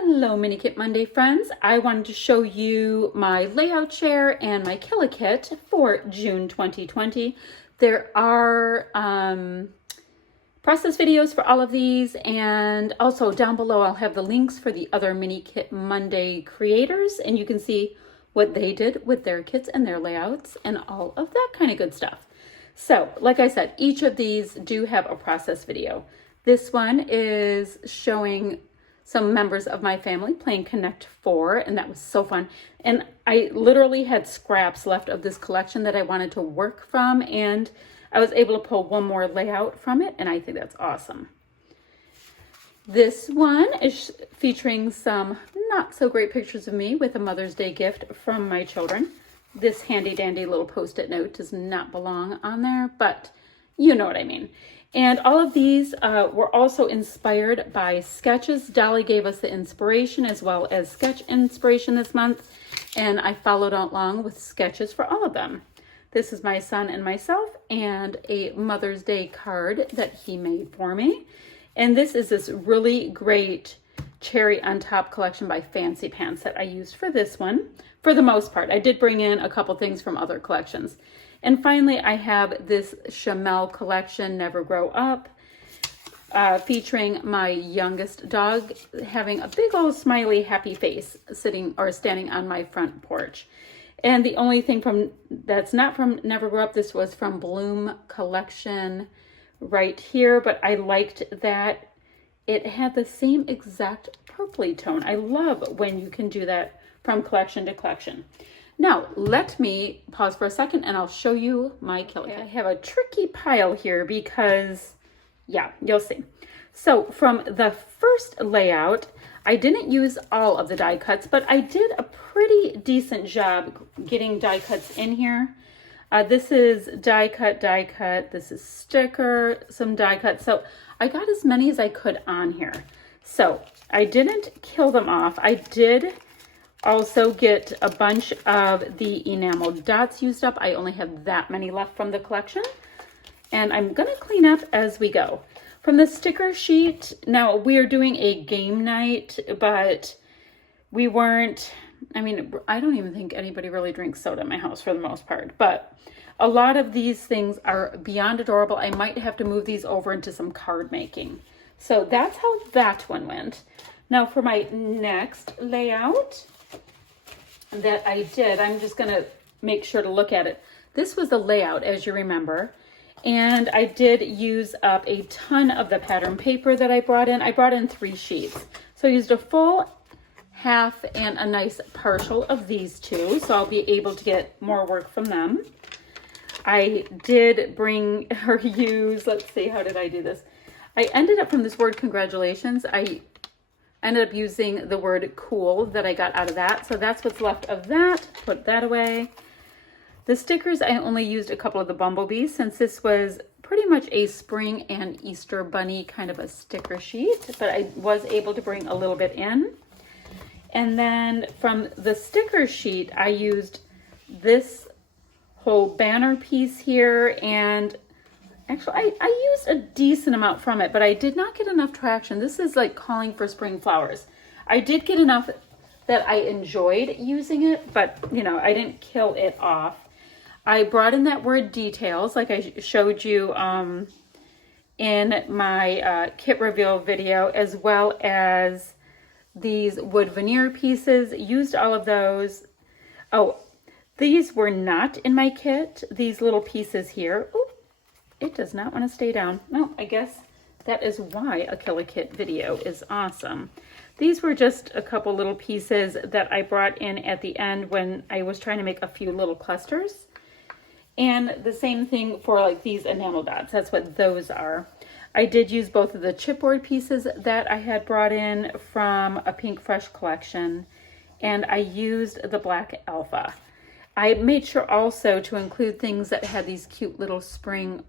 Hello Mini Kit Monday friends. I wanted to show you my layout share and my Kit for June 2020. There are process videos for all of these, and also down below I'll have the links for the other Mini Kit Monday creators, and you can see what they did with their kits and their layouts and all of that kind of good stuff. So like I said, each of these do have a process video. This one is showing some members of my family playing Connect 4, and that was so fun. And I literally had scraps left of this collection that I wanted to work from, and I was able to pull one more layout from it, and I think that's awesome. This one is featuring some not so great pictures of me with a Mother's Day gift from my children. This handy dandy little post-it note does not belong on there, but you know what I mean. And all of these were also inspired by sketches. Dolly gave us the inspiration as well as sketch inspiration this month, and I followed along with sketches for all of them. This is my son and myself, and a Mother's Day card that he made for me. And this is this really great cherry on top collection by Fancy Pants that I used for this one. For the most part, I did bring in a couple things from other collections. And finally, I have this Chamel collection, Never Grow Up, featuring my youngest dog having a big old smiley happy face sitting or standing on my front porch. And the only thing that's not from Never Grow Up, this was from Bloom collection right here, but I liked that it had the same exact purpley tone. I love when you can do that from collection to collection. Now, let me pause for a second and I'll show you my Kit. I have a tricky pile here because, yeah, you'll see. So from the first layout, I didn't use all of the die cuts, but I did a pretty decent job getting die cuts in here. This is die cut. This is sticker, some die cut. So I got as many as I could on here. So I didn't kill them off. I did also get a bunch of the enamel dots used up. I only have that many left from the collection, and I'm gonna clean up as we go. From the sticker sheet, now we are doing a game night, but we weren't, I mean, I don't even think anybody really drinks soda in my house for the most part, but a lot of these things are beyond adorable. I might have to move these over into some card making. So that's how that one went. Now for my next layout that I did, I'm just gonna make sure to look at it. This was the layout, as you remember, and I did use up a ton of the pattern paper that I brought in. I brought in 3 sheets. So I used a full, half, and a nice partial of these two, so I'll be able to get more work from them. I did bring or use, let's see, how did I do this? I ended up from this word congratulations, I ended up using the word cool that I got out of that. So that's what's left of that. Put that away. The stickers, I only used a couple of the bumblebees since this was pretty much a spring and Easter bunny kind of a sticker sheet, but I was able to bring a little bit in. And then from the sticker sheet, I used this whole banner piece here, and actually, I used a decent amount from it, but I did not get enough traction. This is like calling for spring flowers. I did get enough that I enjoyed using it, but you know, I didn't kill it off. I brought in that word details, like I showed you in my kit reveal video, as well as these wood veneer pieces. Used all of those. Oh, these were not in my kit. These little pieces here. Ooh. It does not want to stay down. No, I guess that is why a Kit video is awesome. These were just a couple little pieces that I brought in at the end when I was trying to make a few little clusters. And the same thing for like these enamel dots. That's what those are. I did use both of the chipboard pieces that I had brought in from a Pink Fresh collection, and I used the black alpha. I made sure also to include things that had these cute little spring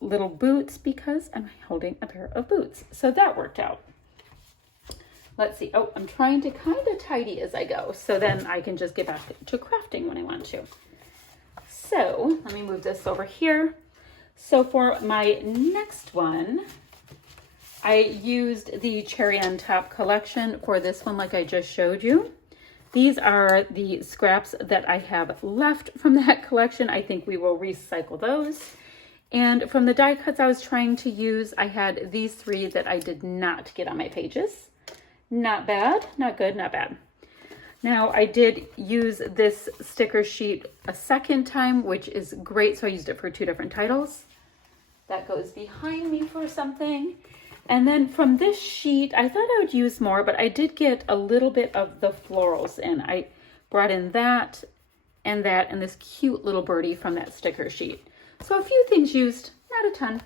little boots because I'm holding a pair of boots. So that worked out. Let's see. Oh, I'm trying to kind of tidy as I go, so then I can just get back to crafting when I want to. So let me move this over here. So for my next one, I used the Cherry on Top collection for this one like I just showed you. These are the scraps that I have left from that collection. I think we will recycle those. And from the die cuts I was trying to use, I had these 3 that I did not get on my pages. Not bad, not good, not bad. Now I did use this sticker sheet a second time, which is great. So I used it for 2 different titles. That goes behind me for something. And then from this sheet, I thought I would use more, but I did get a little bit of the florals in. I brought in that, and this cute little birdie from that sticker sheet. So a few things used, not a ton.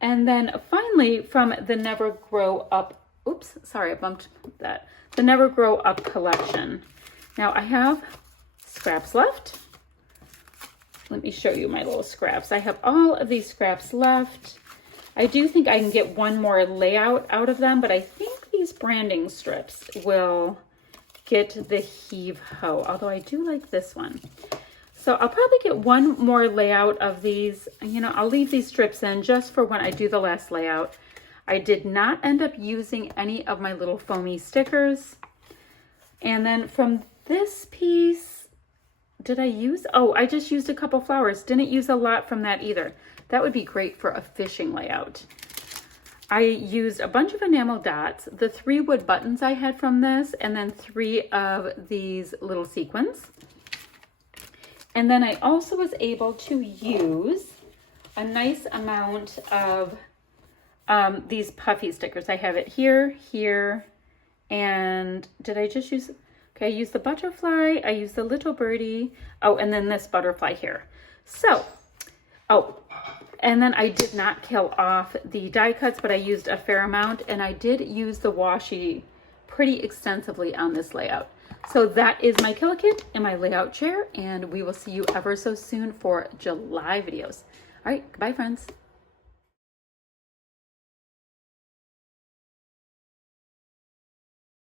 And then finally from the Never Grow Up, oops, sorry, I bumped that. The Never Grow Up collection. Now I have scraps left. Let me show you my little scraps. I have all of these scraps left. I do think I can get one more layout out of them, but I think these branding strips will get the heave-ho, although I do like this one. So I'll probably get one more layout of these. You know, I'll leave these strips in just for when I do the last layout. I did not end up using any of my little foamy stickers. And then from this piece, did I use? Oh, I just used a couple flowers. Didn't use a lot from that either. That would be great for a fishing layout. I used a bunch of enamel dots, the 3 wood buttons I had from this, and then 3 of these little sequins. And then I also was able to use a nice amount of these puffy stickers. I have it here, here, and did I just use, okay, I used the butterfly, I used the little birdie, oh, and then this butterfly here. So, oh, and then I did not kill off the die cuts, but I used a fair amount, and I did use the washi pretty extensively on this layout. So that is my Kill-A-Kit and my layout chair, and we will see you ever so soon for July videos. All right, goodbye, friends.